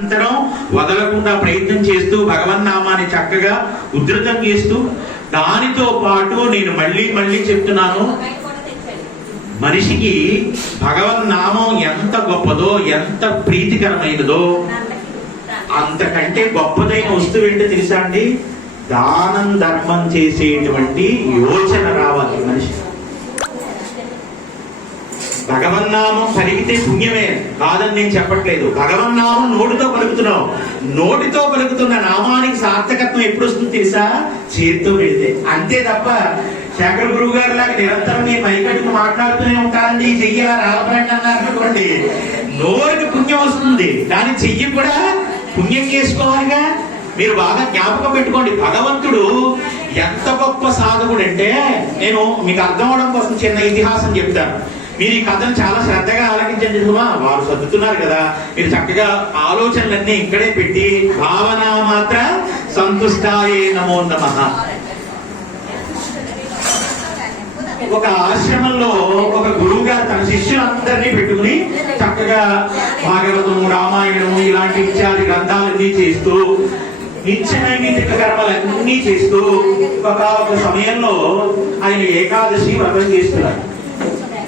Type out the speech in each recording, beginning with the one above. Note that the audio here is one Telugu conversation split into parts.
నిరంతరం వదలకుండా ప్రయత్నం చేస్తూ భగవన్నామాన్ని చక్కగా ఉధృతం చేస్తూ దానితో పాటు నేను మళ్ళీ మళ్ళీ చెప్తున్నాను. మనిషికి భగవన్నామం ఎంత గొప్పదో ఎంత ప్రీతికరమైనదో అంతకంటే గొప్పదైన వస్తువు ఏంటో తెలుసా అండి? దానం ధర్మం చేసేటువంటి యోచన రావాలి మనిషి భగవన్నామం పలికితే పుణ్యమే. కాదని నేను చెప్పట్లేదు. భగవన్నామం నోటితో పలుకుతున్నావు. నోటితో పలుకుతున్న నామానికి సార్థకత్వం ఎప్పుడు వస్తుంది తెలుసా? చేతితో వెళితే. అంతే తప్ప శేఖర గురువు గారు లాగా నిరంతరం నేను మైకట్టుకు మాట్లాడుతూనే ఉంటానండి చెయ్యలా రాలపడండి అన్నారు అనుకోండి. నోరుకి పుణ్యం వస్తుంది. కానీ చెయ్యి కూడా పుణ్యం చేసుకోవాలిగా. మీరు బాగా జ్ఞాపకం పెట్టుకోండి. భగవంతుడు ఎంత గొప్ప సాధకుడు అంటే నేను మీకు అర్థం అవడం కోసం చిన్న ఇతిహాసం చెప్తాను. మీరు ఈ కథను చాలా శ్రద్ధగా ఆలకించండి సుమా. వారు సర్దుతున్నారు కదా. మీరు చక్కగా ఆలోచనలన్నీ ఇక్కడే పెట్టి భావన మాత్ర సంతుష్టాయే నమో నమ. ఒక ఆశ్రమంలో ఒక గురువు గారు తన శిష్యులందరినీ పెట్టుకుని చక్కగా భాగవతము రామాయణము ఇలాంటి ఇత్యాది గ్రంథాలన్నీ చేస్తూ నిత్యనైమితిక కర్మలన్నీ చేస్తూ ఒక సమయంలో ఆయన ఏకాదశి వ్రతం చేస్తున్నారు.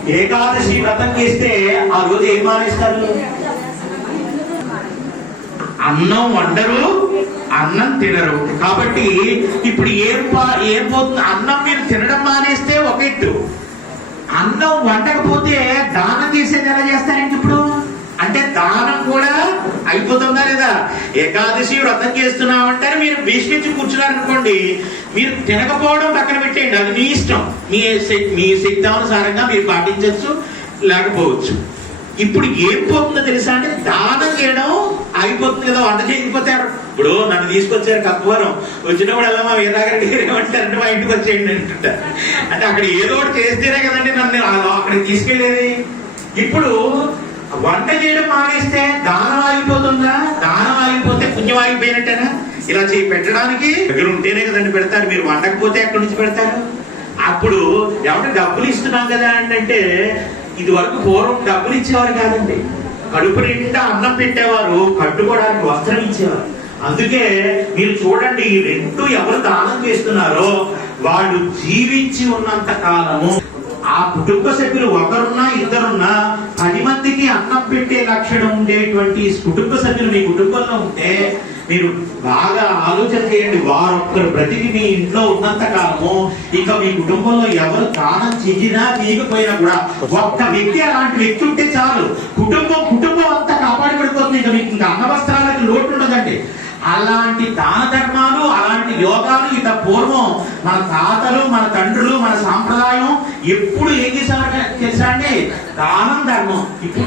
ఏకాదశి వ్రతం చేస్తే ఆ రోజు ఏం మానేస్తారు? అన్నం వండరు అన్నం తినరు. కాబట్టి ఇప్పుడు ఏం ఏం పోతుంది అన్నం మీరు తినడం మానేస్తే ఒక ఎత్తు. అన్నం వండకపోతే దానం చేసేది ఎలా చేస్తారండి ఇప్పుడు అంటే దానం కూడా అయిపోతుందా లేదా ఏకాదశి వ్రతం చేస్తున్నామంటే మీరు భీష్మించి కూర్చున్నారనుకోండి మీరు తినకపోవడం పక్కన పెట్టేయండి. అది మీ ఇష్టం. మీ మీ శక్తానుసారంగా మీరు పాటించవచ్చు లేకపోవచ్చు. ఇప్పుడు ఏం పోతుందో తెలుసా అంటే దానం చేయడం అయిపోతుంది కదా వంట చేయకపోతారు. ఇప్పుడు నన్ను తీసుకొచ్చారు కక్కువరం. వచ్చినప్పుడు అలా మా వీరాగారి గారు ఏమంటారంటే మా ఇంటికి వచ్చేయండి అంటుంటారు అంటే అక్కడ ఏదో ఒకటి చేస్తేనే కదండి నన్ను అలా అక్కడికి తీసుకెళ్ళేది. ఇప్పుడు వంట చేయడం మానేస్తే దానం ఆగిపోతుంది. అయిపోయినట్టేనా? ఇలా చేయి పెట్టడానికి దగ్గర ఉంటేనే కదండి పెడతారు. మీరు వండకపోతే ఎక్కడి నుంచి పెడతారు? అప్పుడు ఏమంటే డబ్బులు ఇస్తున్నాం కదా అంటే ఇది వరకు పూర్వం డబ్బులు ఇచ్చేవారు కాదండి. కడుపు నిండా అన్నం పెట్టేవారు కట్టుకోవడానికి వస్త్రం ఇచ్చేవారు. అందుకే మీరు చూడండి ఈ రెండు ఎవరు దానం చేస్తున్నారో వాళ్ళు జీవించి ఉన్నంత కాలము ఆ కుటుంబ సభ్యులు ఒకరున్నా ఇద్దరున్నా పది మందికి అన్నం పెట్టే లక్షణం ఉండేటువంటి కుటుంబ సభ్యులు మీ కుటుంబంలో ఉంటే మీరు బాగా ఆలోచన చేయండి. వారొక్కరు ప్రతిదీ మీ ఇంట్లో ఉన్నంత కాలము ఇక మీ కుటుంబంలో ఎవరు దానం చెయ్యినా తీయకపోయినా కూడా ఒక్క వ్యక్తి అలాంటి వ్యక్తి ఉంటే చాలు. కుటుంబం కుటుంబం అంతా కాపాడబడిపోతుంది. ఇక మీకు ఇంకా అన్న వస్త్రాలకి లోటు ఉండదండి. అలాంటి దాన ధర్మాలు అలాంటి యోగాలు ఇంత పూర్వం మన తాతలు మన తండ్రులు మన సాంప్రదాయం ఎప్పుడు ఏం చేసేవారు? తెలుసా అండి దానం ధర్మం. ఇప్పుడు